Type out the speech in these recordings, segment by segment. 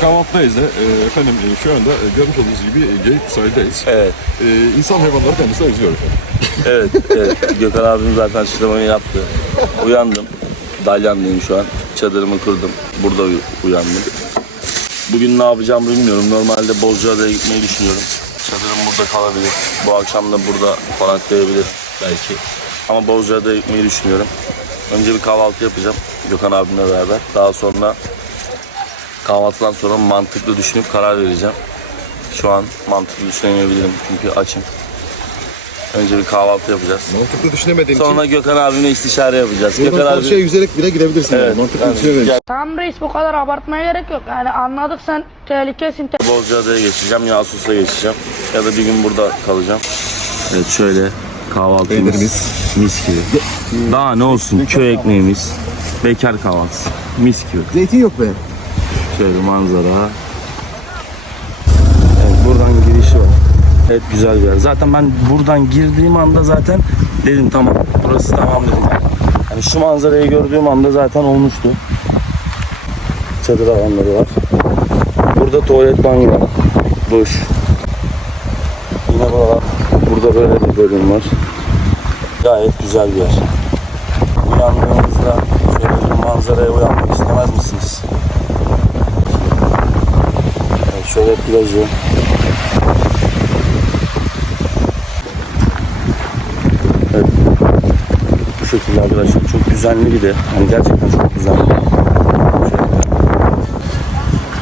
Kahvaltıdayız da e, efendim e, şu anda e, görmüş olduğunuz gibi e, Geyik sahildeyiz. Evet, E, insan hayvanları kendisine özlüyor efendim. evet, evet. Gökhan abim zaten sıçramayı yaptı. Uyandım. Dalyan'dayım şu an. Çadırımı kurdum. Burada uy- uyandım. Bugün ne yapacağımı bilmiyorum. Normalde Bozcaada'ya gitmeyi düşünüyorum. Çadırım burada kalabilir. Bu akşam da burada konaklayabilirim belki. Ama Bozcaada'ya gitmeyi düşünüyorum. Önce bir kahvaltı yapacağım Gökhan abimle beraber. Daha sonra kahvaltıdan sonra mantıklı düşünüp karar vereceğim. Şu an mantıklı düşünemeyebilirim çünkü açım. Önce bir kahvaltı yapacağız. Mantıklı düşünemediğin Sonra Gökhan abimle istişare yapacağız. için Gökhan buradan abi karşıya yüzerek bile girebilirsin. Evet, yani. Mantıklı yani düşünemediğin gel- Tamam reis bu kadar abartmaya gerek yok. Yani anladık sen tehlikesin. Te- Bozcaada'ya geçeceğim ya Asus'a geçeceğim. Ya da bir gün burada kalacağım. Evet şöyle kahvaltımız Peynirimiz. mis gibi. Daha ne olsun köy ekmeğimiz. Bekar kahvaltısı. Mis gibi. Zeytin yok be. Şöyle manzara. Evet buradan girişi var. Evet güzel bir yer. Zaten ben buradan girdiğim anda zaten dedim tamam burası tamam dedim. Yani. Şu manzarayı gördüğüm anda zaten olmuştu. Çadır alanları var. Burada tuvalet banyo var. Duş. Yine burada, burada böyle bir bölüm var. Gayet güzel bir yer. Uyandığınızda şöyle bir manzaraya uyanmak istemez misiniz? Evet, şöyle plajı. Evet. Bu şekilde arkadaşlar. Çok düzenli bir de. Hani gerçekten çok düzenli.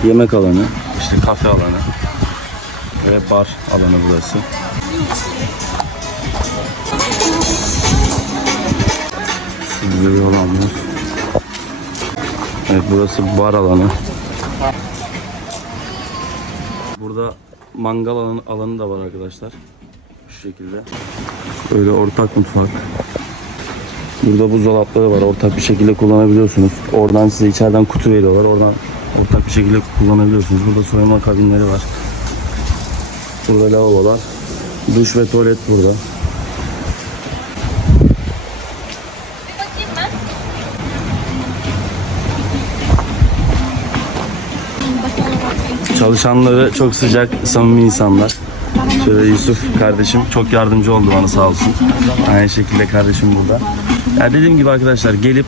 Yemek alanı, işte kafe alanı ve bar alanı burası. Şurada bir. Evet burası bar alanı. Burada mangal alanı, alanı da var arkadaşlar. Şu şekilde. Böyle ortak mutfak. Burada buzdolapları var. Ortak bir şekilde kullanabiliyorsunuz. Oradan size içeriden kutu veriyorlar. Oradan ortak bir şekilde kullanabiliyorsunuz. Burada soyunma kabinleri var. Burada lavabolar. Duş ve tuvalet burada. Çalışanları çok sıcak, samimi insanlar. Şöyle Yusuf kardeşim çok yardımcı oldu bana sağ olsun. Aynı şekilde kardeşim burada. Ya dediğim gibi arkadaşlar gelip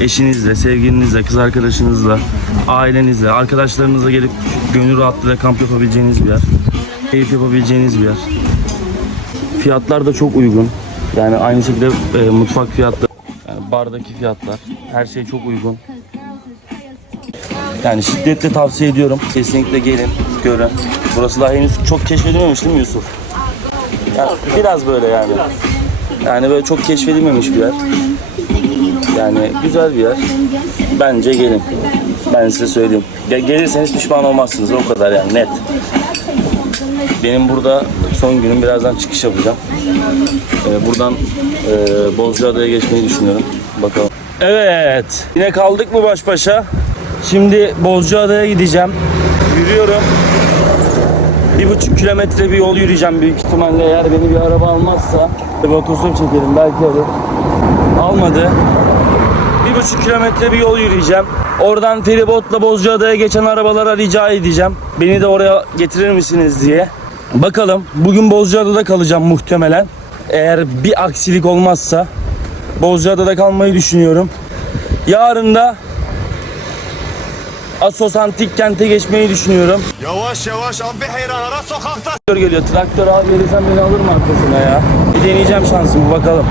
eşinizle, sevgilinizle, kız arkadaşınızla, ailenizle, arkadaşlarınızla gelip gönül rahatlığıyla kamp yapabileceğiniz bir yer. Keyif yapabileceğiniz bir yer. Fiyatlar da çok uygun. Yani aynı şekilde e, mutfak fiyatları, yani bardaki fiyatlar, her şey çok uygun. Yani şiddetle tavsiye ediyorum. Kesinlikle gelin, görün. Burası daha henüz çok keşfedilmemiş değil mi Yusuf? Yani biraz böyle yani. Yani böyle çok keşfedilmemiş bir yer. Yani güzel bir yer. Bence gelin. Ben size söyleyeyim. Gel- gelirseniz pişman olmazsınız. O kadar yani net. Benim burada son günüm. Birazdan çıkış yapacağım. Ee, buradan e, Bozcaada'ya geçmeyi düşünüyorum. Bakalım. Evet. Yine kaldık mı baş başa? Şimdi Bozcaada'ya gideceğim. Yürüyorum. Bir buçuk kilometre bir yol yürüyeceğim büyük ihtimalle eğer beni bir araba almazsa bir otostop çekerim belki alır. Almadı. Bir buçuk kilometre bir yol yürüyeceğim. Oradan feribotla Bozcaada'ya geçen arabalara rica edeceğim. Beni de oraya getirir misiniz diye. Bakalım bugün Bozcaada'da kalacağım muhtemelen. Eğer bir aksilik olmazsa Bozcaada'da kalmayı düşünüyorum. Yarın da Asos Antik Kent'e geçmeyi düşünüyorum. Yavaş yavaş abi hayranlara sokakta. Traktör geliyor. Traktör abi verirsen beni alır mı arkasına ya? Bir deneyeceğim şansımı bakalım.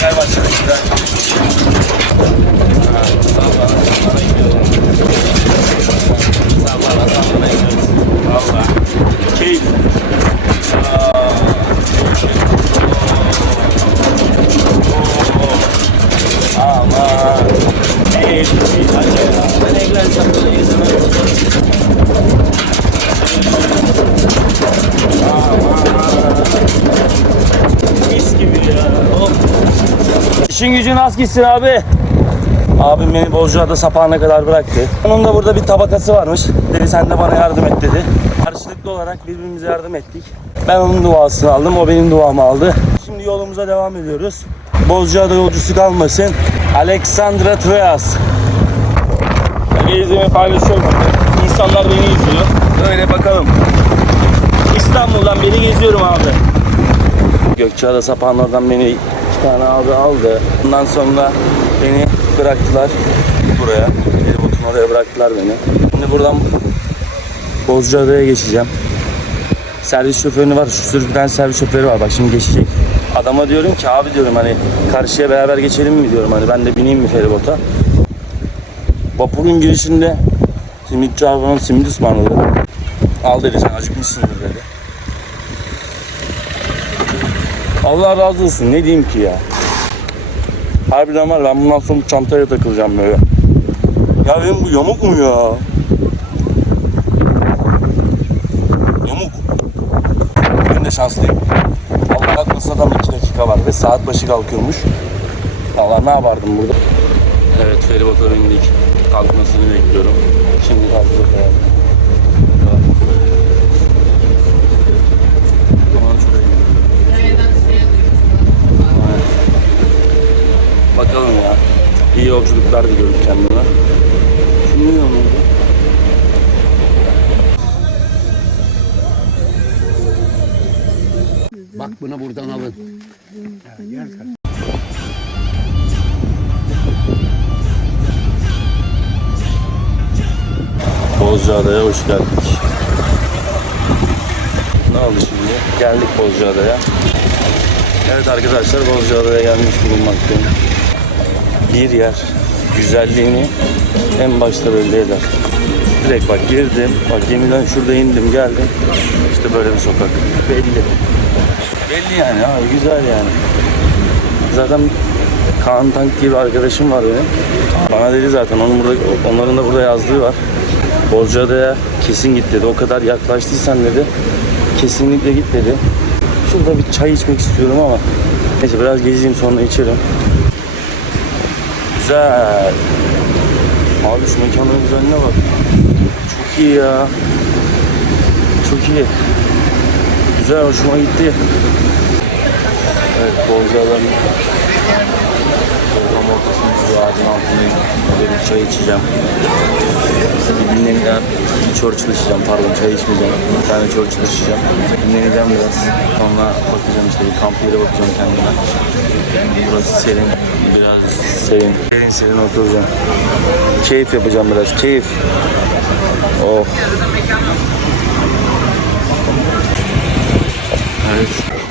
Gel başlayalım. Güzel. Valla. Keyif. Aman. Keyif. Hadi ya. Ben evlensem böyle izlemem. Az gitsin abi. Abim beni Bozcaada sapağına kadar bıraktı. Onun da burada bir tabakası varmış. Dedi sen de bana yardım et dedi. Karşılıklı olarak birbirimize yardım ettik. Ben onun duasını aldım, o benim duamı aldı. Şimdi yolumuza devam ediyoruz. Bozcaada yolcusu kalmasın. Alexandra Trias. Gezimi paylaşıyorum. İnsanlar beni izliyor. Böyle bakalım. İstanbul'dan beri geziyorum abi. Gökçeada sapağın oradan beni tane abi aldı. Ondan sonra beni bıraktılar buraya. Feribotun oraya bıraktılar beni. Şimdi buradan Bozcaada'ya geçeceğim. Servis şoförü var. Şu sürü bir tane servis şoförü var. Bak şimdi geçecek. Adama diyorum ki abi diyorum hani karşıya beraber geçelim mi diyorum hani ben de bineyim mi feribota. Vapurun girişinde simitçi bana simit ısmarladı. Al dedi sen acıkmışsındır dedi. Allah razı olsun ne diyeyim ki ya. Harbiden var ben bundan sonra bu çantaya takılacağım böyle. Ya benim bu yamuk mu ya? Yamuk. Ben de şanslıyım. Allah kalkmasına tam 2 dakika var ve saat başı kalkıyormuş. Allah ne yapardım burada? Evet feribota bindik. Kalkmasını bekliyorum. Şimdi kalkacak herhalde. Aman çok iyi. Bakalım ya. Yolculuklar diliyorum kendime. Ne oldu? Bak bunu buradan alın. Bozcaada'ya hoş geldik. Ne oldu şimdi? Geldik Bozcaada'ya. Evet arkadaşlar Bozcaada'ya gelmiş bulunmaktayım. Bir yer güzelliğini en başta belli eder. Direkt bak girdim, bak gemiden şurada indim geldim. İşte böyle bir sokak. Belli. Belli yani abi güzel yani. Zaten Kaan Tank diye bir arkadaşım var benim. Bana dedi zaten onun burada, onların da burada yazdığı var. Bozcaada'ya kesin git dedi. O kadar yaklaştıysan dedi. Kesinlikle git dedi. Şurada bir çay içmek istiyorum ama neyse biraz gezeyim sonra içerim. Güzel. Abi şu mekanların güzelliğine bak. Çok iyi ya. Çok iyi. Güzel hoşuma gitti. Evet Bozcaada'nın Ortam ortasında bir ağacın altındayım. Böyle bir çay içeceğim. Dinleneceğim. Bir Churchill içeceğim pardon çay içmeyeceğim. Bir tane Churchill içeceğim. Dinleneceğim biraz. Sonra bakacağım işte bir kamp yere bakacağım kendime. Burası serin. Biraz serin. Serin serin oturacağım. Keyif yapacağım biraz. Keyif. Oh. Evet.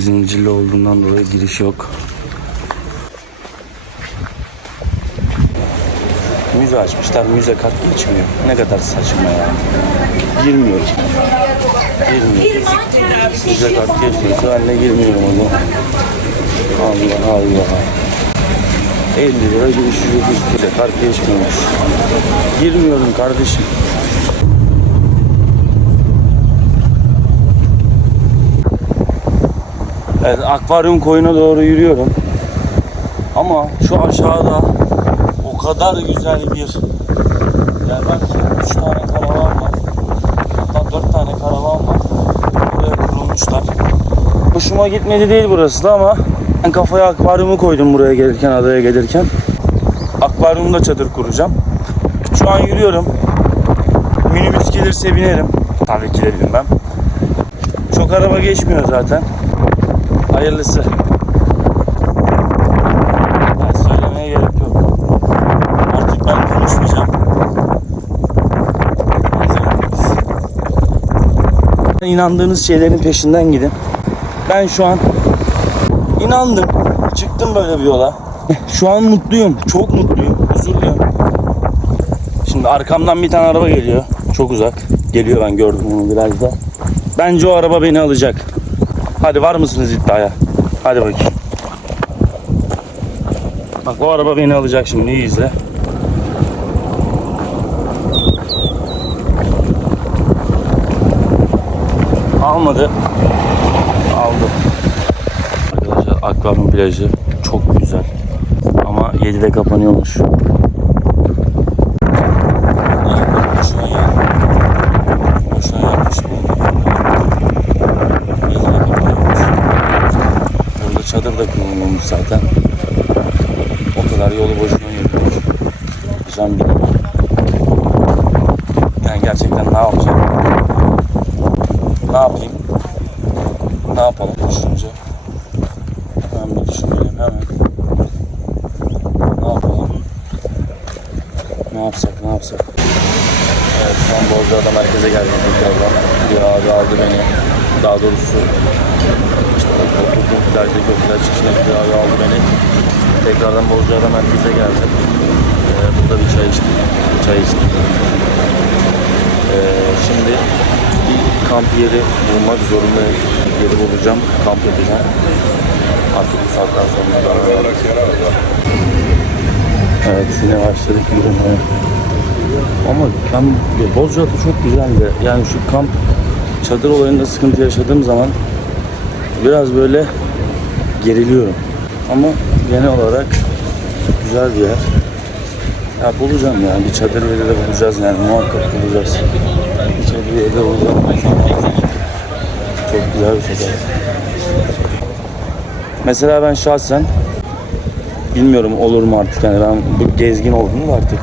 Zincirli olduğundan dolayı giriş yok. Müze açmışlar. Müze kart geçmiyor. Ne kadar saçma ya. Girmiyorum. Girmiyorum. Müze kart geçmiyorsa ben de girmiyorum o. Allah Allah. 50 lira giriş ücreti üstüne kart geçmiyormuş. Girmiyorum kardeşim. Evet, akvaryum koyuna doğru yürüyorum. Ama şu aşağıda o kadar güzel bir yer var ki 3 tane karavan var. Hatta 4 tane karavan var. Buraya kurulmuşlar. Hoşuma gitmedi değil burası da ama ben kafaya akvaryumu koydum buraya gelirken, adaya gelirken. Akvaryumda çadır kuracağım. Şu an yürüyorum. Minibüs gelirse binerim. Tabii ki de binmem. Çok araba geçmiyor zaten. Hayırlısı. Ben söylemeye gerek yok. Artık ben konuşmayacağım. İnandığınız şeylerin peşinden gidin. Ben şu an inandım. Çıktım böyle bir yola. Şu an mutluyum. Çok mutluyum. Huzurluyum. Şimdi arkamdan bir tane araba geliyor. Çok uzak. Geliyor ben gördüm onu biraz da. Bence o araba beni alacak. Hadi var mısınız iddiaya? Hadi bakayım. Bak o araba beni alacak şimdi iyi izle. Almadı. Aldı. Arkadaşlar akvaryum plajı çok güzel. Ama 7'de kapanıyormuş. Boşuna ya. Boşuna yapmış bu. 7'de kapanıyormuş. Burada kurulmamış zaten. O kadar yolu boşuna yapıyor. Can bir Yani gerçekten ne yapacağım? Ne yapayım? Ne yapalım düşünce? Hemen bir düşünelim hemen. Ne yapalım? Ne yapsak ne yapsak? Evet şu an Bozcaada merkeze geldik tekrardan. Bir abi aldı beni. Daha doğrusu oturdum plajdaki o plaj çıkışına bir abi aldı beni. Tekrardan Bozcaada merkeze geldim. Ee, burada bir çay içtim. Çay içtim. Ee, şimdi bir kamp yeri bulmak zorundayım. Bir yeri bulacağım. Kamp yapacağım. Artık bu saatten sonra da Evet yine başladık yürümeye. Ama ben Bozcaada çok güzeldi. Yani şu kamp çadır olayında sıkıntı yaşadığım zaman biraz böyle geriliyorum. Ama genel olarak güzel bir yer. Ya bulacağım yani bir çadır yeri de bulacağız yani muhakkak bulacağız. Bir çadır yeri de bulacağız. Çok güzel bir sokak. Mesela ben şahsen bilmiyorum olur mu artık yani ben bu gezgin oldum da artık.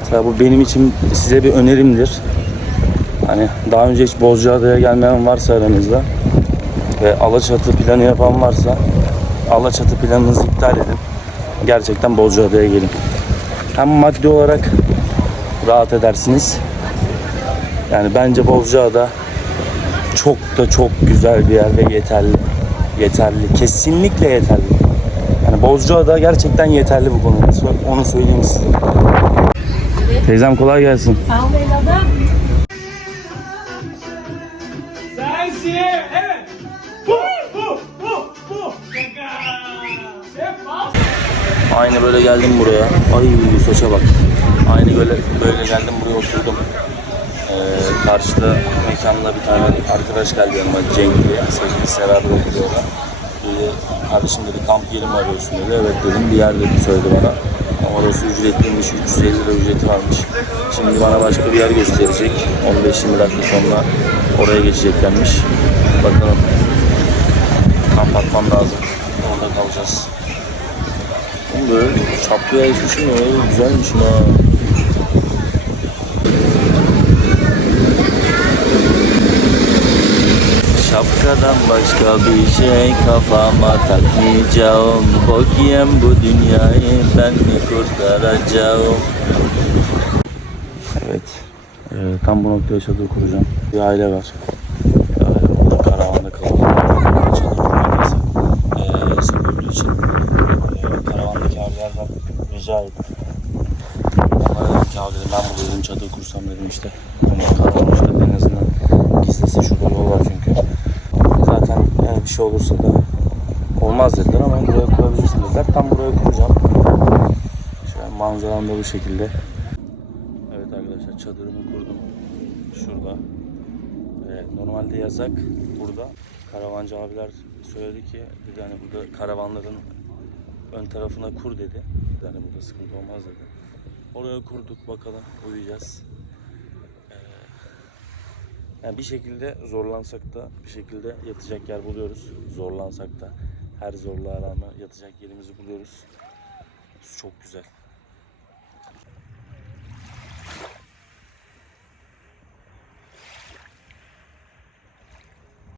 Mesela bu benim için size bir önerimdir. Hani daha önce hiç Bozcaada'ya gelmeyen varsa aranızda ve Alaçatı planı yapan varsa Alaçatı planınızı iptal edin. Gerçekten Bozcaada'ya gelin. Hem maddi olarak rahat edersiniz. Yani bence Bozcaada çok da çok güzel bir yer ve yeterli. Yeterli. Kesinlikle yeterli. Yani Bozcaada gerçekten yeterli bu konuda. Onu söyleyeyim size. Teyzem kolay gelsin. Sağ ol evladım. Aynı böyle geldim buraya. Ay saça bak. Aynı böyle böyle geldim buraya oturdum. Ee, karşıda mekanda bir tane arkadaş geldi yanıma Cenk diye. Saçını beraber oturuyorlar. Böyle kardeşim dedi kamp yeri mi arıyorsun dedi. Evet dedim bir yer dedi söyledi bana. Ama orası ücretliymiş. 350 lira ücreti varmış. Şimdi bana başka bir yer gösterecek. 15-20 dakika sonra oraya geçeceklermiş. Bakalım. Kamp atmam lazım. Orada kalacağız. Oğlum böyle şapkaya geçmişim ya, öyle güzelmiş ha. Şapkadan başka bir şey kafama takmayacağım. Bok yiyem bu dünyayı ben mi kurtaracağım? Evet. Ee, Tam bu noktaya çadır kuracağım. Bir aile var Bir aile burada karavanda kalıyor Çadır kurmak yasak ee, Yasak olduğu için ee, Abilerden rica ettim Onlara dedim ki abi dedim ben burada dedim çadır kursam dedim işte karavan işte en azından gizlisi şurada yol var çünkü Zaten yani bir şey olursa da olmaz dediler ama buraya kurabilirsin dediler. Tam buraya kuracağım. Şöyle manzaram da bu şekilde. Evet arkadaşlar çadırımı kurdum. Şurada. Normalde yasak burada. Karavancı abiler söyledi ki dedi hani burada karavanların ön tarafına kur dedi. Yani burada sıkıntı olmaz dedi. Oraya kurduk bakalım uyuyacağız. Yani bir şekilde zorlansak da bir şekilde yatacak yer buluyoruz. Zorlansak da her zorluğa rağmen yatacak yerimizi buluyoruz. Su çok güzel.